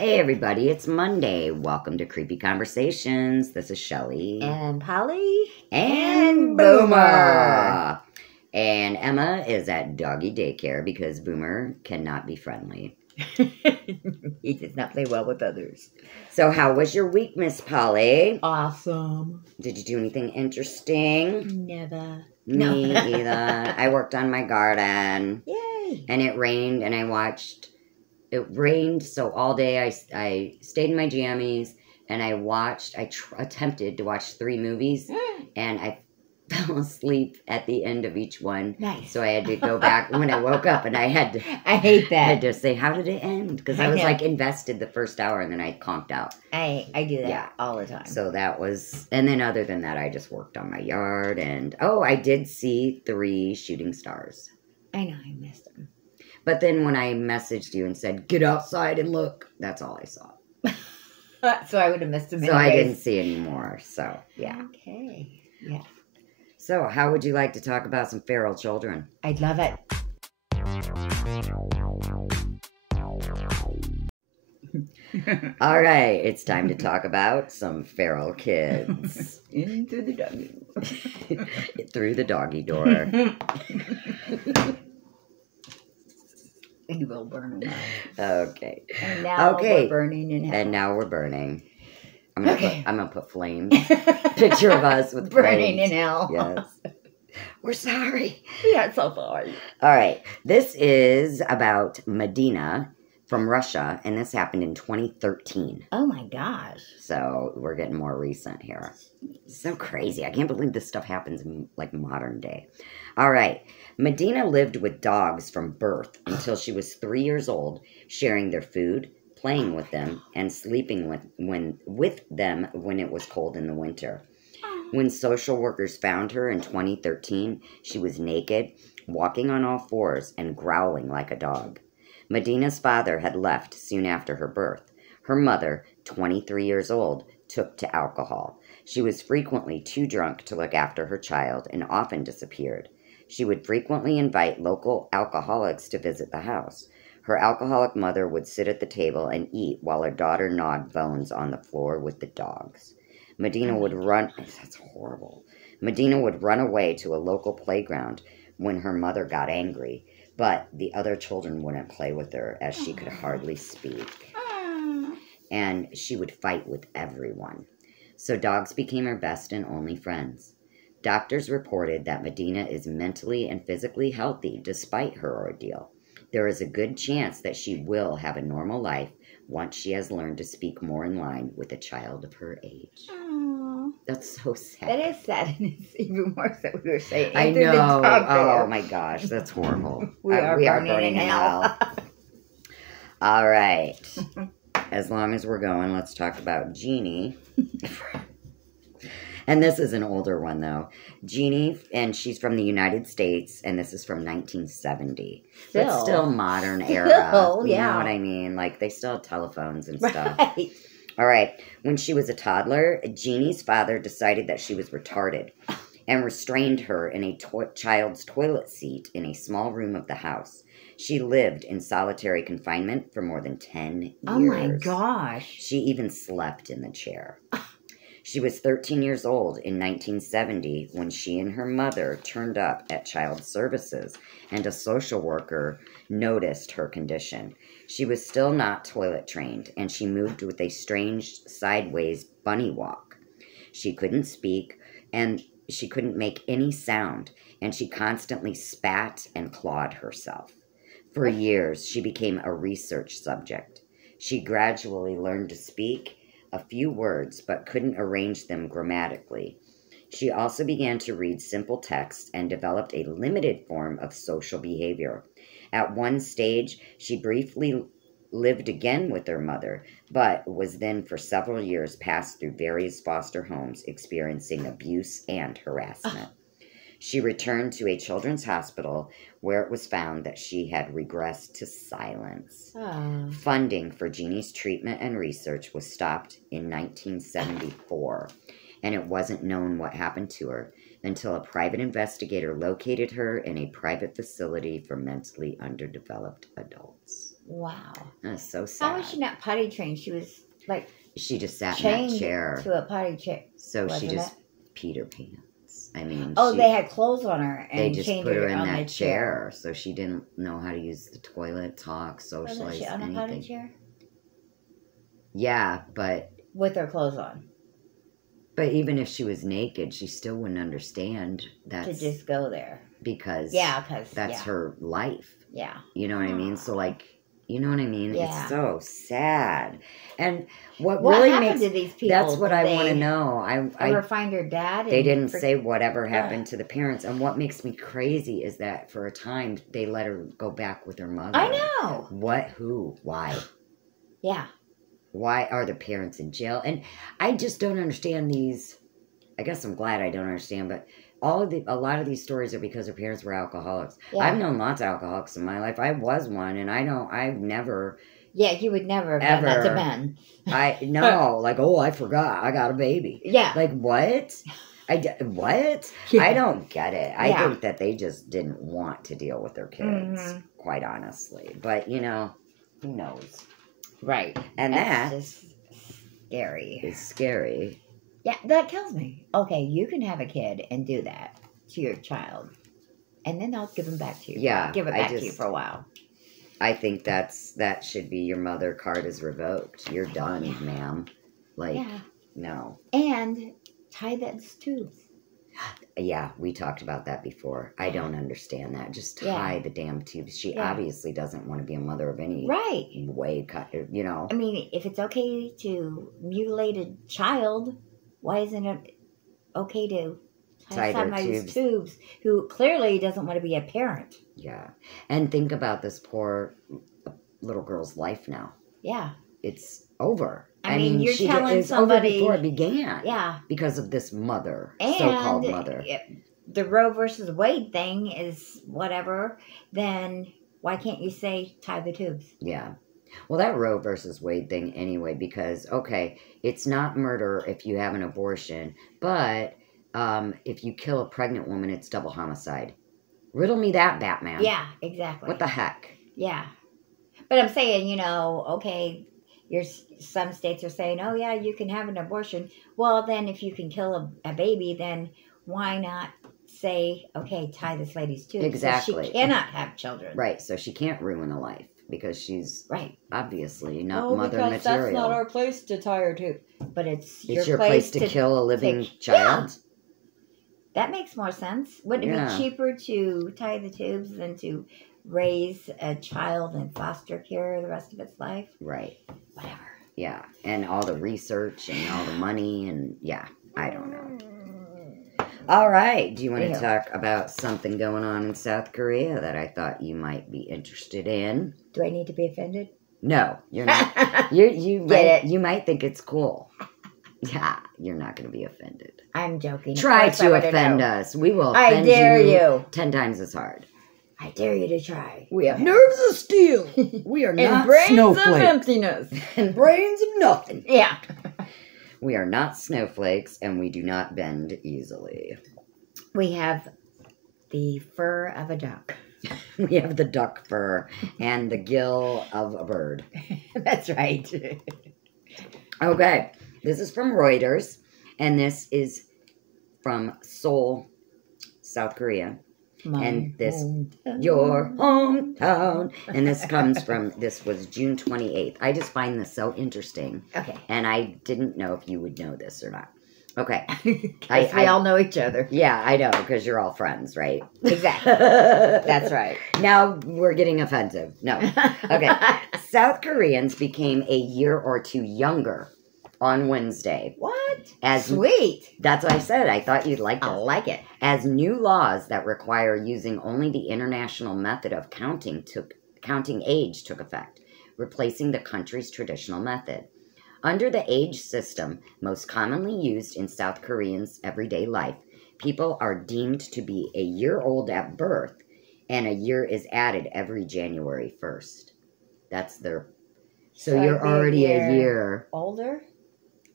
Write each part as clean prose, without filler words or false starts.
Hey everybody, it's Monday. Welcome to Creepy Conversations. This is Shelley. And Polly. And Boomer. And Emma is at doggy daycare because Boomer cannot be friendly. He does not play well with others. So how was your week, Miss Polly? Awesome. Did you do anything interesting? Never. Me either. I worked on my garden. Yay. And it rained and I watched... It rained, so all day I stayed in my jammies and I watched, attempted to watch 3 movies and I fell asleep at the end of each one. Nice. So I had to go back when I woke up and I had to... I hate that. I had to say, how did it end? Because I was like invested the first hour and then I conked out. I do that all the time. So that was, and then other than that, I just worked on my yard and, I did see 3 shooting stars. I know, I missed them. But then when I messaged you and said, get outside and look, that's all I saw. So I would have missed them So I didn't see any more. So, yeah. Okay. Yeah. So, how would you like to talk about some feral children? I'd love it. All right. It's time to talk about some feral kids. Into the doggy. Through the doggy door. We will burn them out. Okay. And now we're burning in hell. And now we're burning. I'm gonna put flames. Picture of us with burning flames. in hell. Yes. We're sorry. We are so sorry. All right. This is about Medina from Russia, and this happened in 2013. Oh my gosh. So we're getting more recent here. So crazy. I can't believe this stuff happens in like modern day. All right. Medina lived with dogs from birth until she was 3 years old, sharing their food, playing with them, and sleeping with them when it was cold in the winter. When social workers found her in 2013, she was naked, walking on all 4s, and growling like a dog. Medina's father had left soon after her birth. Her mother, 23 years old, took to alcohol. She was frequently too drunk to look after her child and often disappeared. She would frequently invite local alcoholics to visit the house. Her alcoholic mother would sit at the table and eat while her daughter gnawed bones on the floor with the dogs. Medina would run... That's horrible. Medina would run away to a local playground when her mother got angry, but the other children wouldn't play with her as she could hardly speak. And she would fight with everyone. So dogs became her best and only friends. Doctors reported that Medina is mentally and physically healthy despite her ordeal. There is a good chance that she will have a normal life once she has learned to speak more in line with a child of her age. Aww. That's so sad. That is sad, and it's even worse that we were saying. I know. Oh my gosh, that's horrible. We are burning in hell. All right. As long as we're going, let's talk about Jeannie. And this is an older one, though. Jeannie, and she's from the United States, and this is from 1970. But still modern era. Still, you know what I mean? Like, they still have telephones and stuff. Right. All right. When she was a toddler, Jeannie's father decided that she was retarded and restrained her in a child's toilet seat in a small room of the house. She lived in solitary confinement for more than 10 years. Oh, my gosh. She even slept in the chair. She was 13 years old in 1970 when she and her mother turned up at Child Services, and a social worker noticed her condition. She was still not toilet trained, and she moved with a strange sideways bunny walk. She couldn't speak, and she couldn't make any sound, and she constantly spat and clawed herself. For years, she became a research subject. She gradually learned to speak a few words, but couldn't arrange them grammatically. She also began to read simple texts and developed a limited form of social behavior. At one stage, she briefly lived again with her mother, but was then for several years passed through various foster homes, experiencing abuse and harassment. She returned to a children's hospital where it was found that she had regressed to silence. Funding for Jeannie's treatment and research was stopped in 1974, and it wasn't known what happened to her until a private investigator located her in a private facility for mentally underdeveloped adults. Wow. That's so sad. How was she not potty trained? She was like She just sat in chained that chair. to a potty chair. So she wasn't just it? peed her pants. I mean, Oh, they had clothes on her and they just chained put her in on that the chair. so she didn't know how to use the toilet, talk, socialize, Wasn't she on a potty chair? Yeah, but With her clothes on. But even if she was naked, she still wouldn't understand that To just go there. because that's her life. Yeah. You know what I mean? So like, you know what I mean? Yeah. It's so sad. And what What really happened makes to these people? that's what I want to know. I ever find her dad? They didn't say whatever happened to the parents. And what makes me crazy is that for a time they let her go back with her mother. I know. What? Who? Why? Yeah. Why are the parents in jail? And I just don't understand these. I guess I'm glad I don't understand, but a lot of these stories are because their parents were alcoholics. Yeah. I've known lots of alcoholics in my life. I was one, and I've never. Yeah, you would never have done that to Ben. Like, oh, I forgot, I got a baby. Yeah. Like, what? What? Yeah. I don't get it. I think that they just didn't want to deal with their kids, quite honestly. But, you know, who knows? Right. And that's just scary. It's scary. Yeah, that kills me. Okay, you can have a kid and do that to your child. And then I'll give them back to you. Yeah. Give it back to you for a while. I think that should be your mother card is revoked. You're done, ma'am. Like, no. And tie those tubes. Yeah, we talked about that before. I don't understand that. Just tie the damn tubes. She obviously doesn't want to be a mother of any way, you know. I mean, if it's okay to mutilate a child, why isn't it okay to tie those tubes who clearly doesn't want to be a parent? Yeah. And think about this poor little girl's life now. Yeah. It's over. I mean, you're telling somebody... over before it began. Yeah. Because of this mother, and so-called mother. The Roe versus Wade thing is whatever, then why can't you say tie the tubes? Yeah. Well, that Roe versus Wade thing anyway, because, okay, it's not murder if you have an abortion, but if you kill a pregnant woman, it's double homicide. Riddle me that, Batman. Yeah, exactly. What the heck? Yeah. But I'm saying, you know, okay, some states are saying, oh, yeah, you can have an abortion. Well, then if you can kill a baby, then why not say, okay, tie this lady's tubes? Exactly. So she cannot have children. Right, so she can't ruin a life because she's obviously not mother because material. That's not our place to tie her tubes. But it's your place to kill a living child? Yeah. That makes more sense. Wouldn't it be cheaper to tie the tubes than to raise a child in foster care the rest of its life? Right. Whatever. Yeah. And all the research and all the money and I don't know. All right. Do you want to talk about something going on in South Korea that I thought you might be interested in? Do I need to be offended? No, you're not. You might think it's cool. Yeah, you're not going to be offended. I'm joking. Try to offend us. We will offend you 10 times as hard. I dare you to try. We have nerves of steel. We are not brains snowflakes. Of emptiness. And brains of nothing. Yeah. We are not snowflakes, and we do not bend easily. We have the fur of a duck. We have the duck fur and the gill of a bird. That's right. Okay. This is from Reuters, and this is from Seoul, South Korea. Your hometown. And this was June 28th. I just find this so interesting. Okay. And I didn't know if you would know this or not. Okay. We all know each other. Yeah, I know, because you're all friends, right? Exactly. That's right. Now we're getting offensive. No. Okay. South Koreans became a year or two younger on Wednesday. What? Sweet. That's what I said. I thought you'd like it. I like it. As new laws that require using only the international method of counting age took effect, replacing the country's traditional method. Under the age system, most commonly used in South Koreans' everyday life, people are deemed to be a year old at birth, and a year is added every January 1st. That's their... So you're already a year older?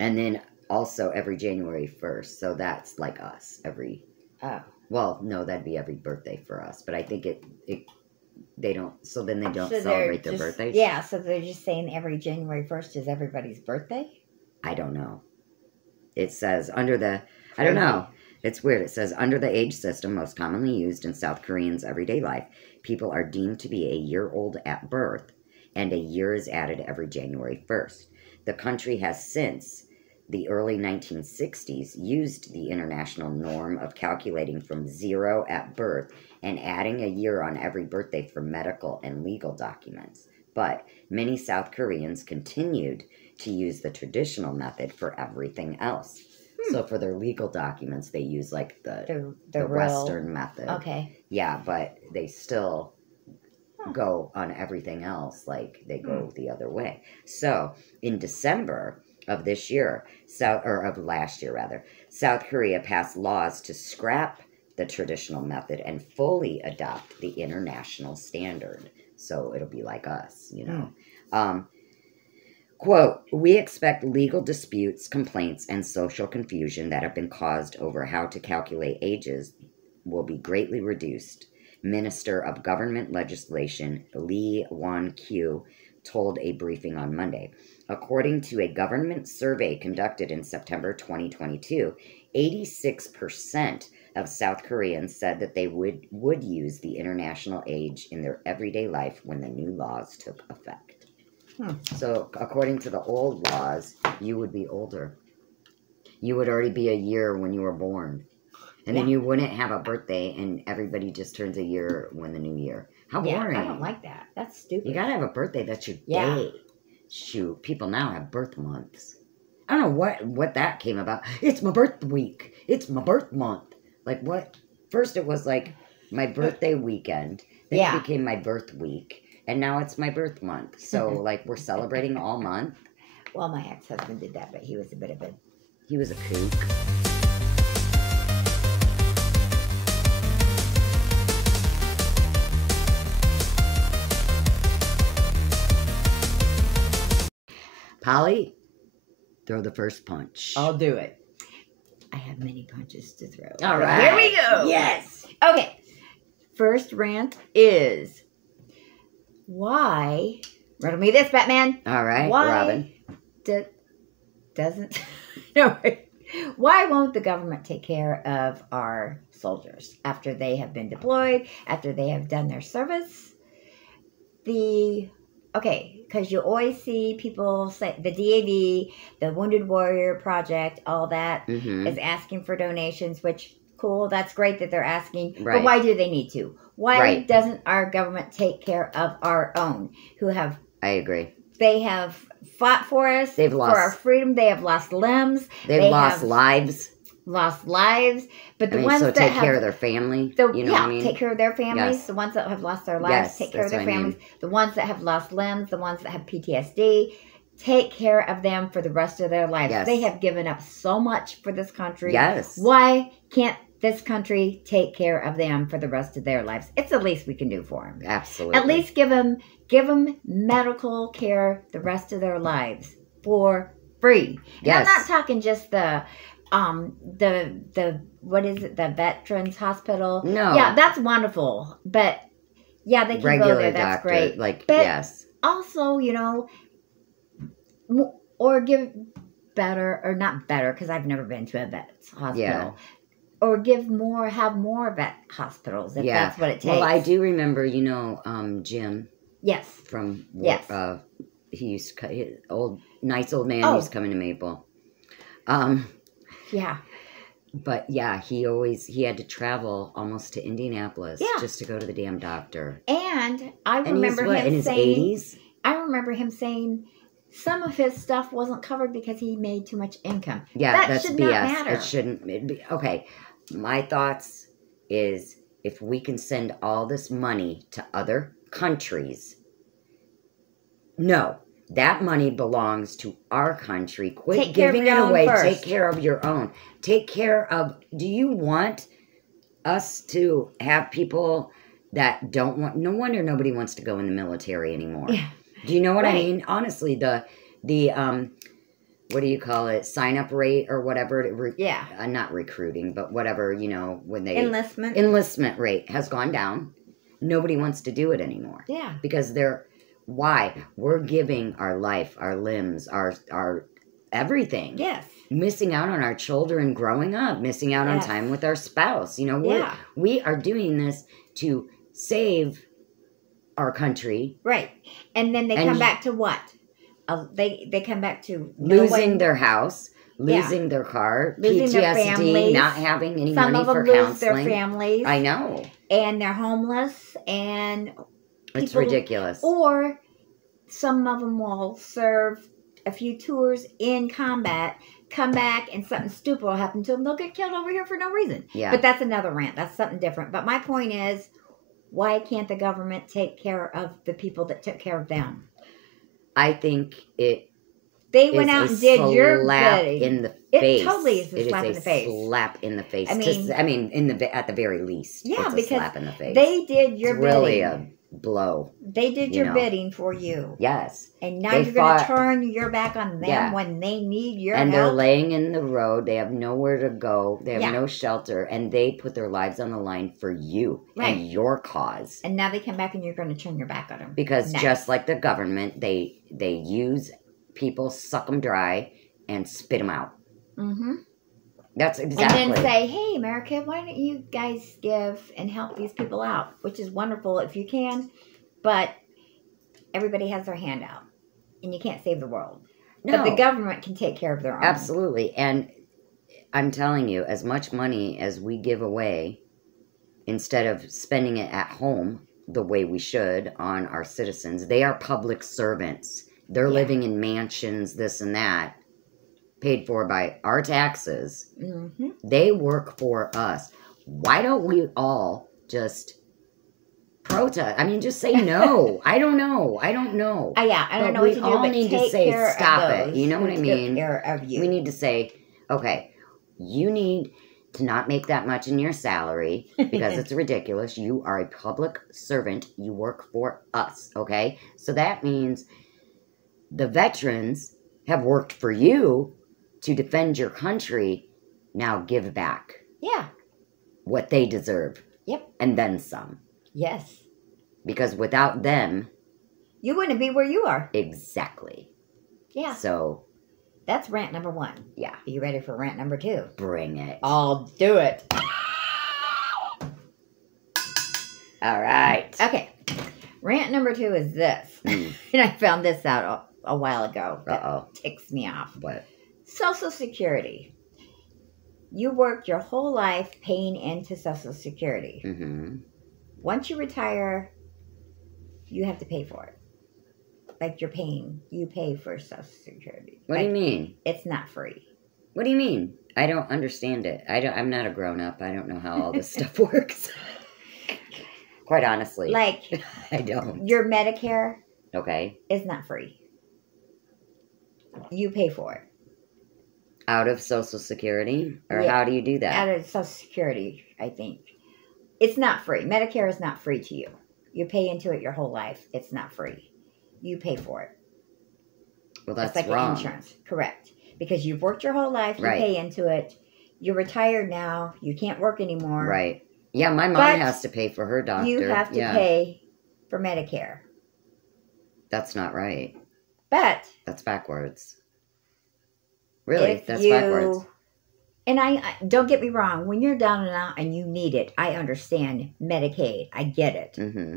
And then also every January 1st. So that's like us. Well, no, that'd be every birthday for us. But I think they don't. So then they don't So they're celebrate their just- birthdays. Yeah, so they're just saying every January 1st is everybody's birthday? I don't know. It says under the. I don't know. It's weird. It says under the age system most commonly used in South Koreans' everyday life, people are deemed to be a year old at birth, and a year is added every January 1st. The country has since the early 1960s used the international norm of calculating from 0 at birth and adding a year on every birthday for medical and legal documents. But many South Koreans continued to use the traditional method for everything else. So for their legal documents, they use like the real Western method. Okay. Yeah, but they still go on everything else, like they go the other way. So in December of this year, of last year rather, South Korea passed laws to scrap the traditional method and fully adopt the international standard. So it'll be like us, you know. Quote, we expect legal disputes, complaints, and social confusion that have been caused over how to calculate ages will be greatly reduced. Minister of Government Legislation Lee Won-kyu told a briefing on Monday. According to a government survey conducted in September 2022, 86% of South Koreans said that they would use the international age in their everyday life when the new laws took effect. So, according to the old laws, you would be older. You would already be a year when you were born. And then you wouldn't have a birthday, and everybody just turns a year when the new year. How boring. I don't like that. That's stupid. You gotta have a birthday. That's your day. Shoot, people now have birth months. I don't know what that came about. It's my birth week. It's my birth month. Like, what? First it was like my birthday weekend. Then it became my birth week. And now it's my birth month. So, like, we're celebrating all month. Well, my ex-husband did that, but he was a bit of a... He was a kook. Polly, throw the first punch. I'll do it. I have many punches to throw. All right. Here we go. Yes. Okay. First rant is... Why? Riddle me this, Batman. All right, why Robin. Doesn't... No, why won't the government take care of our soldiers after they have been deployed, after they have done their service? Okay, because you always see people say the DAV, the Wounded Warrior Project, all that is asking for donations, which, cool, that's great that they're asking. Right. But why do they need to? Why doesn't our government take care of our own who have... I agree. They have fought for us, They've lost, for our freedom. They have lost limbs. They've lost lives. Lost lives. But the ones so that take have... care of their family. You know what I mean? Take care of their families. Yes. The ones that have lost their lives, take care of their families. I mean. The ones that have lost limbs, the ones that have PTSD, take care of them for the rest of their lives. Yes. They have given up so much for this country. Yes. Why can't this country take care of them for the rest of their lives? It's the least we can do for them. Absolutely. At least give them medical care the rest of their lives for free. Yes. And I'm not talking just the what is it, the Veterans Hospital? No. Yeah, that's wonderful. But yeah, they can regular go there. That's doctor, great. Like, but yes. Also, you know, or give better, or not better, because I've never been to a vet's hospital. Yeah. Or have more vet hospitals if that's what it takes. Well, I do remember, you know, Jim. Yes. From yes. He used to, nice old man used to come into Maple. Yeah. But yeah, he had to travel almost to Indianapolis just to go to the damn doctor. And I remember him in his saying 80s? I remember him saying some of his stuff wasn't covered because he made too much income. Yeah, that's should BS. not matter. It shouldn't be. Okay. My thoughts is if we can send all this money to other countries, no, that money belongs to our country. Quit giving it away. Take care of your own. Take care of... Do you want us to have people that don't want... No wonder nobody wants to go in the military anymore. Yeah. Do you know what I mean? Honestly, the what do you call it? Sign-up rate or whatever. Not recruiting, but whatever, you know, when they... Enlistment. Enlistment rate has gone down. nobody wants to do it anymore. Yeah. Because why? We're giving our life, our limbs, our everything. Yes. Missing out on our children growing up, missing out on time with our spouse. You know, we are doing this to save our country. Right. And then they come back to what? They come back to losing their house, losing their car, losing PTSD, their families, not having any money for counseling. Some of them lose their families. I know. And they're homeless, and it's ridiculous. Or some of them will serve a few tours in combat, come back, and something stupid will happen to them. They'll get killed over here for no reason. Yeah. But that's another rant. That's something different. But my point is, why can't the government take care of the people that took care of them? I think they went out and did your slap in the face. It totally is a slap in the face. Slap in the face. I mean, at the very least. Yeah, it's because a slap in the face. They did your bidding. Really a blow. They did your bidding for you. Yes. And now you're going to turn your back on them when they need your help. And they're laying in the road. They have nowhere to go. They have no shelter. And they put their lives on the line for you and your cause. And now they come back and you're going to turn your back on them. Because just like the government, they use people, suck them dry, and spit them out. Mm-hmm. That's exactly. And then say, hey, America, why don't you guys give and help these people out? Which is wonderful if you can, but everybody has their hand out, and you can't save the world. No. But the government can take care of their own. Absolutely. And I'm telling you, as much money as we give away, instead of spending it at home the way we should on our citizens, they are public servants. They're living in mansions, this and that, paid for by our taxes. Mm-hmm. They work for us. Why don't we all just protest? I mean, just say no. I don't know. I don't know. I don't know what to do. We all need to say, stop it. You know what I mean? Care of you. We need to say, okay, you need to not make that much in your salary because it's ridiculous. You are a public servant. You work for us, okay? So that means the veterans have worked for you to defend your country. Now give back. Yeah. What they deserve. Yep. And then some. Yes. Because without them, you wouldn't be where you are. Exactly. Yeah. So that's rant number 1. Yeah. Are you ready for rant number 2? Bring it. I'll do it. All right. Okay. Rant number 2 is this. And I found this out a while ago. That ticks me off. What? Social Security. You worked your whole life paying into Social Security. Mm-hmm. Once you retire, you have to pay for it. Like you pay for Social Security. What do you mean? It's not free. What do you mean? I don't understand it. I'm not a grown-up. I don't know how all this stuff works. Quite honestly. Like, I don't. Your Medicare is not free. You pay for it. Out of Social Security? Or how do you do that? Out of Social Security, I think. It's not free. Medicare is not free to you. You pay into it your whole life. It's not free. You pay for it. Well, that's like wrong. Insurance. Correct. Because you've worked your whole life. You pay into it. You're retired now. You can't work anymore. Right. Yeah, my mom has to pay for her doctor. You have to pay for Medicare. That's not right. But that's backwards. Really, that's backwards. And I don't get me wrong. When you're down and out and you need it, I understand Medicaid. I get it. Mm-hmm.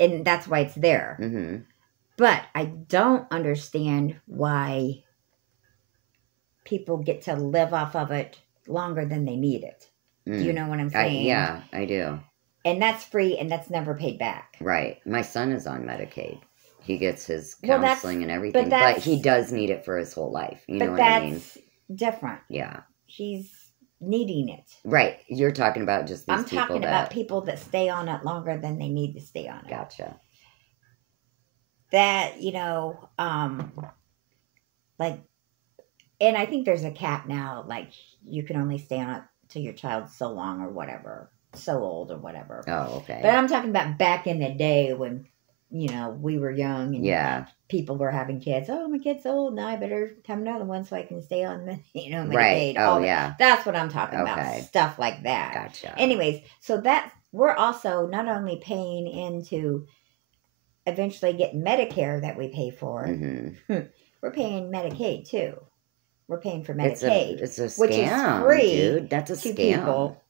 And that's why it's there. Mm-hmm. But I don't understand why people get to live off of it longer than they need it. Do you know what I'm saying? Yeah, I do. And that's free, and that's never paid back. Right. My son is on Medicaid. He gets his counseling and everything, but he does need it for his whole life. You know what I mean? But that's different. Yeah. He's needing it. Right. You're talking about just these people I'm talking about people that stay on it longer than they need to stay on it. Gotcha. That, like, and I think there's a cap now, like, you can only stay on it till your child's so long or whatever, so old or whatever. Oh, okay. But I'm talking about back in the day when you know, we were young and Yeah. people were having kids. Oh, my kid's old now. I better have another one so I can stay on, you know, Right. Medicaid. Oh, all that. yeah. That's what I'm talking about. Okay. Stuff like that. Gotcha. Anyways, so that we're also not only paying into eventually get Medicare that we pay for, we're paying Medicaid too. We're paying for Medicaid, It's a scam, which is free, dude. That's a to scam. people.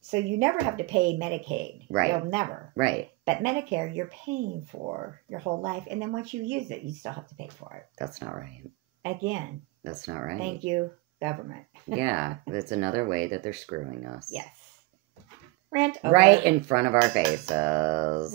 So you never have to pay Medicaid. Right. You'll never. Right. But Medicare, you're paying for your whole life, and then once you use it, you still have to pay for it. That's not right. Again. That's not right. Thank you, government. Yeah, that's another way that they're screwing us. Yes. Rant over. Right in front of our faces.